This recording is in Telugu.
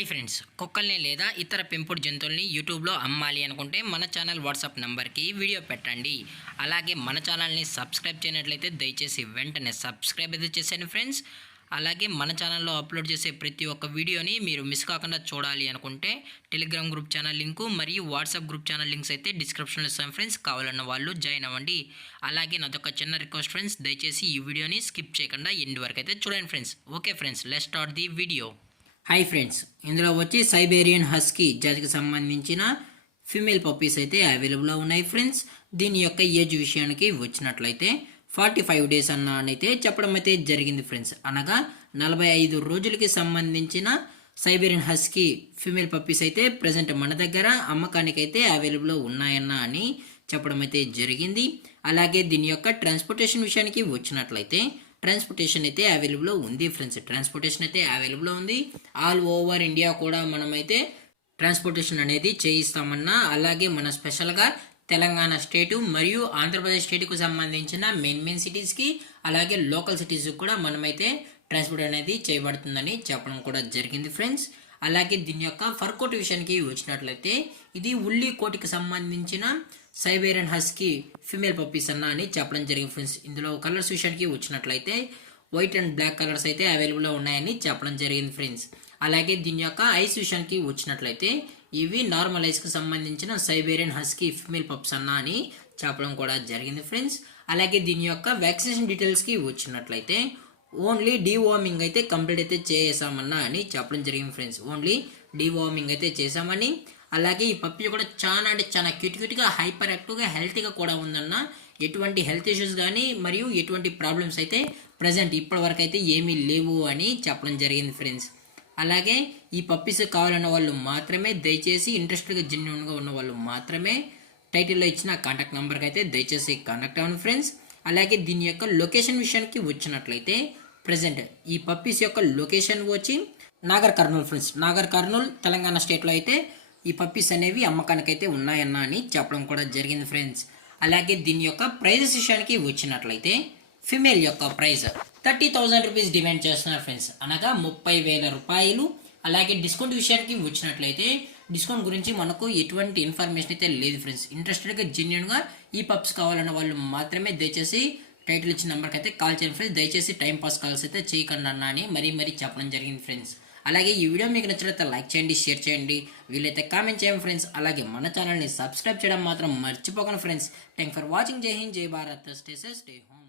హాయ్ ఫ్రెండ్స్, కుక్కల్ని లేదా ఇతర పెంపుడు జంతువుల్ని యూట్యూబ్లో అమ్మాలి అనుకుంటే మన ఛానల్ వాట్సాప్ నెంబర్కి వీడియో పెట్టండి. అలాగే మన ఛానల్ని సబ్స్క్రైబ్ చేయనట్లయితే దయచేసి వెంటనే సబ్స్క్రైబ్ అయితే చేసేయండి ఫ్రెండ్స్. అలాగే మన ఛానల్లో అప్లోడ్ చేసే ప్రతి ఒక్క వీడియోని మీరు మిస్ కాకుండా చూడాలి అనుకుంటే టెలిగ్రామ్ గ్రూప్ ఛానల్ లింకు మరియు వాట్సాప్ గ్రూప్ ఛానల్ లింక్స్ అయితే డిస్క్రిప్షన్లో ఇస్తాను ఫ్రెండ్స్. కావాలన్న వాళ్ళు జాయిన్ అవ్వండి. అలాగే నాదొక చిన్న రిక్వెస్ట్ ఫ్రెండ్స్, దయచేసి ఈ వీడియోని స్కిప్ చేయకుండా ఎండ్ వరకు అయితే చూడండి friends. Okay friends, let's start the video. Hi friends, ఇందులో వచ్చి సైబేరియన్ హస్కీ జాతికి సంబంధించిన ఫీమేల్ పప్పీస్ అయితే అవైలబుల్లో ఉన్నాయి ఫ్రెండ్స్. దీని యొక్క ఏజ్ విషయానికి వచ్చినట్లయితే 45 డేస్ అయితే చెప్పడం అయితే జరిగింది ఫ్రెండ్స్. అనగా 45 రోజులకి సంబంధించిన సైబేరియన్ హస్కీ ఫీమేల్ పప్పీస్ అయితే ప్రజెంట్ మన దగ్గర అమ్మకానికి అయితే అవైలబుల్లో ఉన్నాయన్న అని చెప్పడం అయితే జరిగింది. అలాగే దీని యొక్క ట్రాన్స్పోర్టేషన్ విషయానికి వచ్చినట్లయితే ట్రాన్స్పోర్టేషన్ అయితే అవైలబుల్లో ఉంది ఫ్రెండ్స్. ట్రాన్స్పోర్టేషన్ అయితే అవైలబుల్లో ఉంది. ఆల్ ఓవర్ ఇండియా కూడా మనమైతే ట్రాన్స్పోర్టేషన్ అనేది చేయిస్తామన్నా, అలాగే మన స్పెషల్గా తెలంగాణ స్టేటు మరియు ఆంధ్రప్రదేశ్ స్టేట్కు సంబంధించిన మెయిన్ సిటీస్కి అలాగే లోకల్ సిటీస్కి కూడా మనమైతే ట్రాన్స్పోర్ట్ అనేది చేయబడుతుందని చెప్పడం కూడా జరిగింది ఫ్రెండ్స్. అలాగే దీని యొక్క ఫర్ కోట్ విషయానికి వచ్చినట్లయితే ఇది ఉల్లి కోటికి సంబంధించిన సైబేరియన్ హస్కీ ఫీమేల్ పప్పీస్ అని చెప్పడం జరిగింది ఫ్రెండ్స్. ఇందులో కలర్స్ విషయానికి వచ్చినట్లయితే వైట్ అండ్ బ్లాక్ కలర్స్ అయితే అవైలబుల్లో ఉన్నాయని చెప్పడం జరిగింది ఫ్రెండ్స్. అలాగే దీని యొక్క ఐస్ విషయానికి వచ్చినట్లయితే ఇవి నార్మల్ ఐస్కి సంబంధించిన సైబేరియన్ హస్కీ ఫీమేల్ పప్స్ అని చెప్పడం కూడా జరిగింది ఫ్రెండ్స్. అలాగే దీని యొక్క వ్యాక్సినేషన్ డీటెయిల్స్కి వచ్చినట్లయితే ఓన్లీ డీవార్మింగ్ అయితే కంప్లీట్ అయితే చేసామన్నా అని చెప్పడం జరిగింది ఫ్రెండ్స్. ఓన్లీ డీవార్మింగ్ అయితే చేసామని, అలాగే ఈ పప్పీ కూడా చాలా అంటే చాలా క్యూట్గా హైపర్ యాక్టివ్గా హెల్తీగా కూడా ఉందన్న. ఎటువంటి హెల్త్ ఇష్యూస్ కానీ మరియు ఎటువంటి ప్రాబ్లమ్స్ అయితే ప్రజెంట్ ఇప్పటి వరకు అయితే ఏమీ లేవు అని చెప్పడం జరిగింది ఫ్రెండ్స్. అలాగే ఈ పప్పీస్ కావాలన్న వాళ్ళు మాత్రమే దయచేసి ఇంట్రెస్టెడ్గా జెన్యున్గా ఉన్న వాళ్ళు మాత్రమే టైటిల్లో ఇచ్చిన కాంటాక్ట్ నెంబర్కి అయితే దయచేసి కాంటాక్ట్ అవ్వండి ఫ్రెండ్స్. అలాగే దీని యొక్క లొకేషన్ విషయానికి వచ్చినట్లయితే ప్రజెంట్ ఈ పప్పీస్ యొక్క లొకేషన్ వచ్చి నాగర్ కర్నూల్ ఫ్రెండ్స్. నాగర్ కర్నూల్ తెలంగాణ స్టేట్లో అయితే ఈ పప్పీస్ అనేవి అమ్మకానికి అయితే ఉన్నాయన్న అని చెప్పడం కూడా జరిగింది ఫ్రెండ్స్. అలాగే దీని యొక్క ప్రైజెస్ విషయానికి వచ్చినట్లయితే ఫిమేల్ యొక్క ప్రైస్ 30,000 రూపీస్ డిమాండ్ చేస్తున్నారు ఫ్రెండ్స్, అనగా 30,000 రూపాయలు. అలాగే డిస్కౌంట్ విషయానికి వచ్చినట్లయితే డిస్కౌంట్ గురించి మనకు ఎటువంటి ఇన్ఫర్మేషన్ అయితే లేదు ఫ్రెండ్స్. ఇంట్రెస్టెడ్గా జెన్యున్గా ఈ పప్స్ కావాలన్న వాళ్ళు మాత్రమే దయచేసి టైటిల్ ఇచ్చిన నెంబర్కి అయితే కాల్ చేయండి ఫ్రెండ్స్. దయచేసి టైం పాస్ కాల్స్ అయితే చేయకండి అన్న అని మరీ చెప్పడం జరిగింది ఫ్రెండ్స్. అలాగే ఈ వీడియో మీకు నచ్చినట్లయితే లైక్ చేయండి, షేర్ చేయండి, వీలైతే కామెంట్ చేయండి ఫ్రెండ్స్. అలాగే మన ఛానల్ని సబ్స్క్రైబ్ చేయడం మాత్రం మర్చిపోకండి ఫ్రెండ్స్. Thank for watching. జై హింద్, జై Bharat, stay safe, stay home.